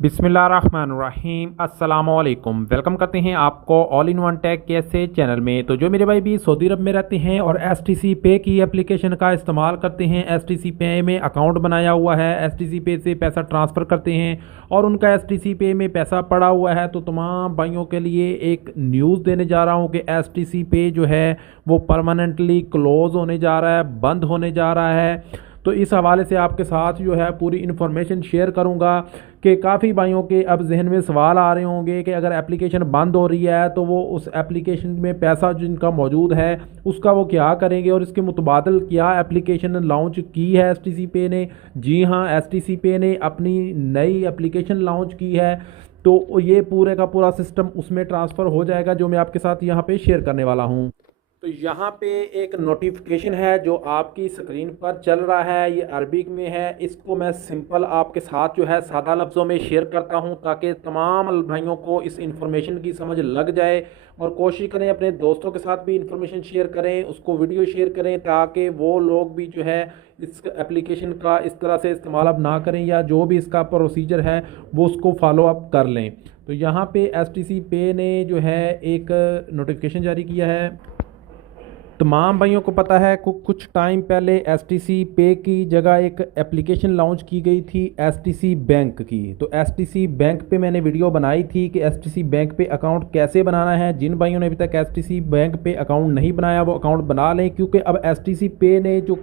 बिस्मिल्लाहिर्रहमानिर्रहीम अस्सलाम वालेकुम। वेलकम करते हैं आपको ऑल इन वन टेक के ऐसे चैनल में। तो जो मेरे भाई भी सऊदी अरब में रहते हैं और एसटीसी पे की एप्लीकेशन का इस्तेमाल करते हैं, एसटीसी पे में अकाउंट बनाया हुआ है, एसटीसी पे से पैसा ट्रांसफ़र करते हैं और उनका एसटीसी पे में पैसा पड़ा हुआ है, तो तमाम भाइयों के लिए एक न्यूज़ देने जा रहा हूँ कि एसटीसी पे जो है वो परमानेंटली क्लोज़ होने जा रहा है, बंद होने जा रहा है। तो इस हवाले से आपके साथ जो है पूरी इन्फॉर्मेशन शेयर करूंगा कि काफ़ी भाइयों के अब जहन में सवाल आ रहे होंगे कि अगर एप्लीकेशन बंद हो रही है तो वो उस एप्लीकेशन में पैसा जिनका मौजूद है उसका वो क्या करेंगे और इसके मुतबादल क्या एप्लीकेशन लॉन्च की है एसटीसी पे ने। जी हाँ, एसटीसी पे ने अपनी नई एप्लीकेशन लॉन्च की है, तो ये पूरे का पूरा सिस्टम उसमें ट्रांसफ़र हो जाएगा जो मैं आपके साथ यहाँ पे शेयर करने वाला हूँ। तो यहाँ पे एक नोटिफिकेशन है जो आपकी स्क्रीन पर चल रहा है, ये अरबिक में है। इसको मैं सिंपल आपके साथ जो है सादा लफ्ज़ों में शेयर करता हूँ ताकि तमाम भाइयों को इस इंफॉर्मेशन की समझ लग जाए, और कोशिश करें अपने दोस्तों के साथ भी इंफॉर्मेशन शेयर करें, उसको वीडियो शेयर करें ताकि वो लोग भी जो है इस एप्लीकेशन का इस तरह से इस्तेमाल अब ना करें, या जो भी इसका प्रोसीजर है वो उसको फॉलो अप कर लें। तो यहाँ पे एसटीसी पे ने जो है एक नोटिफिकेशन जारी किया है। तमाम भाइयों को पता है कुछ टाइम पहले एसटीसी पे की जगह एक एप्लीकेशन लॉन्च की गई थी एसटीसी बैंक की। तो एसटीसी बैंक पे मैंने वीडियो बनाई थी कि एसटीसी बैंक पे अकाउंट कैसे बनाना है। जिन भाइयों ने अभी तक एसटीसी बैंक पे अकाउंट नहीं बनाया वो अकाउंट बना लें, क्योंकि अब एसटीसी पे ने जो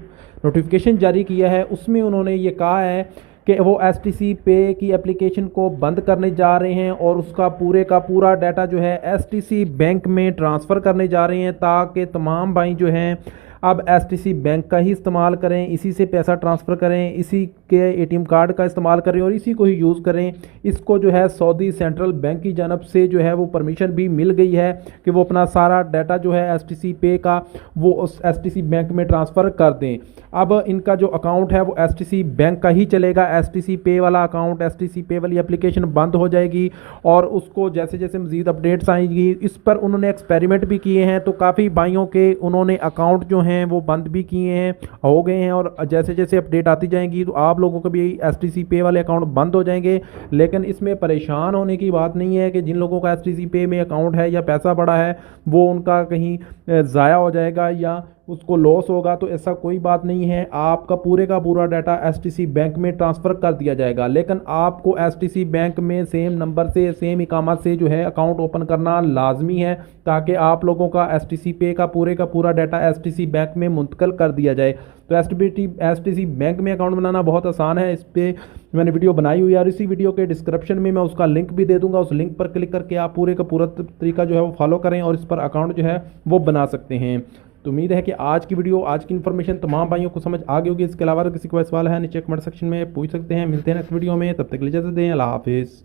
नोटिफिकेशन जारी किया है उसमें उन्होंने ये कहा है कि वो एसटीसी पे की एप्लीकेशन को बंद करने जा रहे हैं और उसका पूरे का पूरा डाटा जो है एसटीसी बैंक में ट्रांसफ़र करने जा रहे हैं, ताकि तमाम भाई जो हैं अब एसटीसी बैंक का ही इस्तेमाल करें, इसी से पैसा ट्रांसफ़र करें, इसी के एटीएम कार्ड का इस्तेमाल करें और इसी को ही यूज़ करें। इसको जो है सऊदी सेंट्रल बैंक की जानब से जो है वो परमिशन भी मिल गई है कि वो अपना सारा डाटा जो है एसटीसी पे का वो उस एसटीसी बैंक में ट्रांसफ़र कर दें। अब इनका जो अकाउंट है वो एसटीसी बैंक का ही चलेगा। एसटीसी पे वाला अकाउंट, एसटीसी पे वाली एप्लीकेशन बंद हो जाएगी और उसको जैसे जैसे मज़ीद अपडेट्स आएंगी, इस पर उन्होंने एक्सपेरिमेंट भी किए हैं। तो काफ़ी भाइयों के उन्होंने अकाउंट जो हैं वो बंद भी किए हैं, हो गए हैं, और जैसे जैसे अपडेट आती जाएंगी तो आप लोगों के भी एसटीसी पे वाले अकाउंट बंद हो जाएंगे। लेकिन इसमें परेशान होने की बात नहीं है कि जिन लोगों का एसटीसी पे में अकाउंट है या पैसा पड़ा है वो उनका कहीं ज़ाया हो जाएगा या उसको लॉस होगा, तो ऐसा कोई बात नहीं है। आपका पूरे का पूरा डाटा एसटीसी बैंक में ट्रांसफ़र कर दिया जाएगा, लेकिन आपको एसटीसी बैंक में सेम नंबर से सेम इकामत से जो है अकाउंट ओपन करना लाजमी है, ताकि आप लोगों का एसटीसी पे का पूरा डाटा एसटीसी बैंक में मुंतकिल कर दिया जाए। तो एसटीसी बैंक में अकाउंट बनाना बहुत आसान है। इस पर मैंने वीडियो बनाई हुई है और इसी वीडियो के डिस्क्रिप्शन में मैं उसका लिंक भी दे दूंगा। उस लिंक पर क्लिक करके आप पूरे का पूरा तरीका जो है वो फॉलो करें और इस पर अकाउंट जो है वो बना सकते हैं। तो उम्मीद है कि आज की वीडियो, आज की इन्फॉर्मेशन तमाम भाइयों को समझ आ गई होगी। इसके अलावा अगर किसी को सवाल है नीचे कमेंट सेक्शन में पूछ सकते हैं। मिलते हैं नेक्स्ट वीडियो में, तब तक के लिए इजाज़त दें। अल्लाह हाफिज़।